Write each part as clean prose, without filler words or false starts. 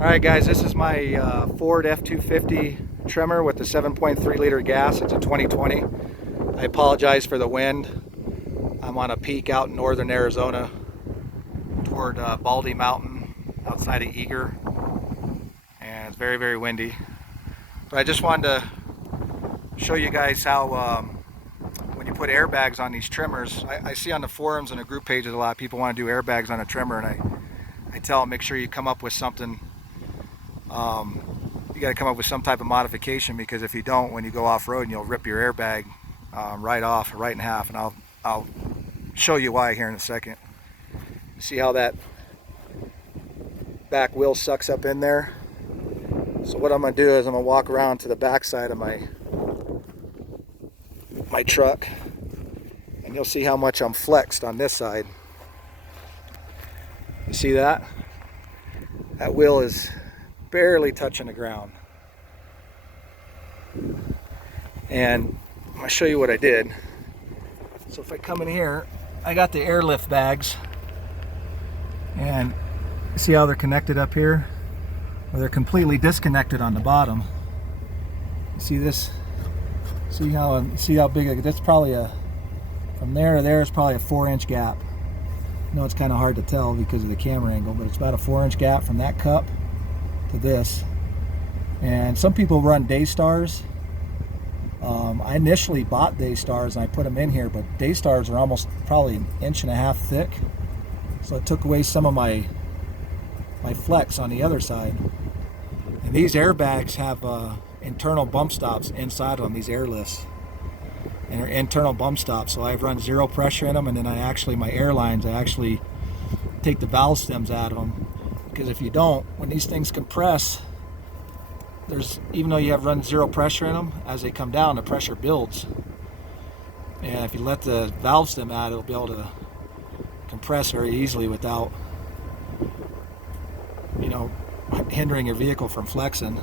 Alright guys, this is my Ford F-250 trimmer with the 7.3 liter gas. It's a 2020. I apologize for the wind. I'm on a peak out in northern Arizona toward Baldy Mountain outside of Eager, and it's very, very windy. But I just wanted to show you guys how when you put airbags on these trimmers, I see on the forums and the group pages a lot of people want to do airbags on a trimmer, and I tell them make sure you come up with something. You got to come up with some type of modification, because if you don't, when you go off-road, you'll rip your airbag right off, right in half, and I'll show you why here in a second. See how that back wheel sucks up in there? So what I'm going to do is I'm going to walk around to the back side of my truck, and you'll see how much I'm flexed on this side. You see that? That wheel is barely touching the ground. And I'm going to show you what I did. So if I come in here, I got the airlift bags, and see how they're connected up here? Well, they're completely disconnected on the bottom. You see this? See how big? That's probably from there to there is probably a 4-inch gap. I know it's kind of hard to tell because of the camera angle, but it's about a 4-inch gap from that cup to this. And some people run Daystars. I initially bought Daystars and I put them in here, but Daystars are almost probably 1.5 inches thick, so it took away some of my flex on the other side. And these airbags have internal bump stops inside of them, these airlifts, and they're internal bump stops, so I've run zero pressure in them. And then my airlines, I actually take the valve stems out of them, because if you don't, when these things compress, even though you have run zero pressure in them, as they come down, the pressure builds, and if you let the valve stem out, it'll be able to compress very easily without, hindering your vehicle from flexing.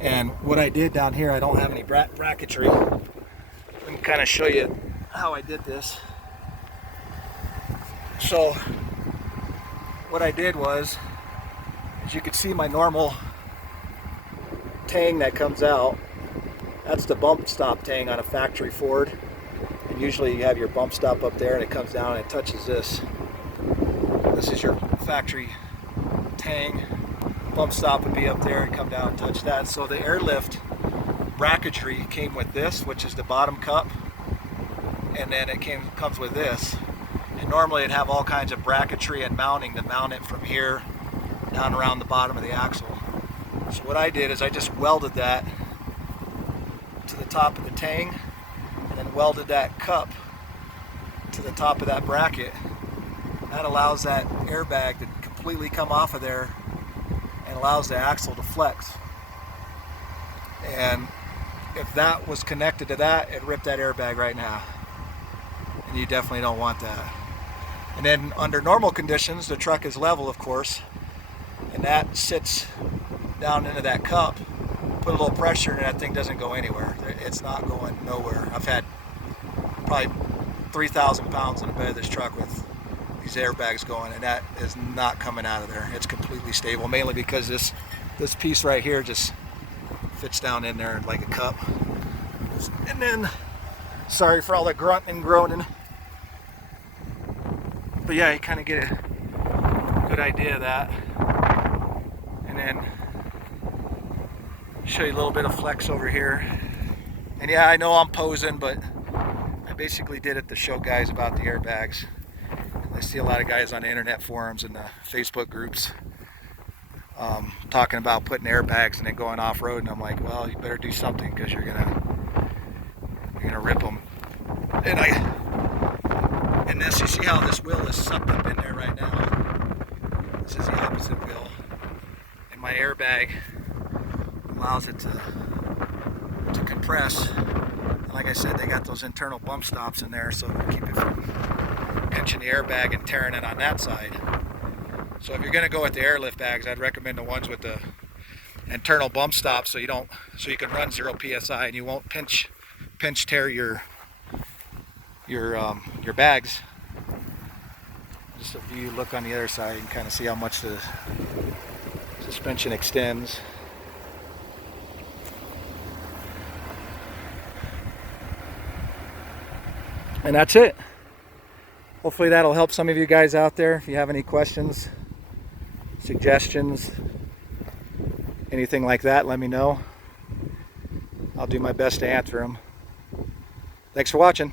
And what I did down here, I don't have any bracketry. Let me kind of show you how I did this. So what I did was, as you can see, my normal tang that comes out, that's the bump stop tang on a factory Ford. And usually you have your bump stop up there, and it comes down and it touches this. This is your factory tang. Bump stop would be up there and come down and touch that. So the airlift bracketry came with this, which is the bottom cup, and then it comes with this. And normally it'd have all kinds of bracketry and mounting to mount it from here down around the bottom of the axle. So what I did is I just welded that to the top of the tang, and then welded that cup to the top of that bracket. That allows that airbag to completely come off of there and allows the axle to flex. And if that was connected to that, it ripped that airbag right in half, and you definitely don't want that. And then under normal conditions, the truck is level, of course, and that sits down into that cup. Put a little pressure and that thing doesn't go anywhere. It's not going nowhere. I've had probably 3,000 pounds in the bed of this truck with these airbags going, and that is not coming out of there. It's completely stable, mainly because this piece right here just fits down in there like a cup. And then, sorry for all the grunting and groaning, but yeah, you kind of get a good idea of that. And then show you a little bit of flex over here. And yeah, I know I'm posing, but I basically did it to show guys about the airbags. I see a lot of guys on the internet forums and the Facebook groups talking about putting airbags and then going off-road, and I'm like, well, you better do something, because you're gonna rip them. And this, you see how this wheel is sucked up in there right now? This is the opposite wheel, and my airbag allows it to compress. And like I said, they got those internal bump stops in there, so to keep it from pinching the airbag and tearing it on that side. So if you're going to go with the airlift bags, I'd recommend the ones with the internal bump stops, so you can run 0 psi and you won't pinch tear your bags. Just if you look on the other side, you can kind of see how much the Suspension extends. And that's it. Hopefully that'll help some of you guys out there. If you have any questions, suggestions, anything like that, let me know. I'll do my best to answer them. Thanks for watching.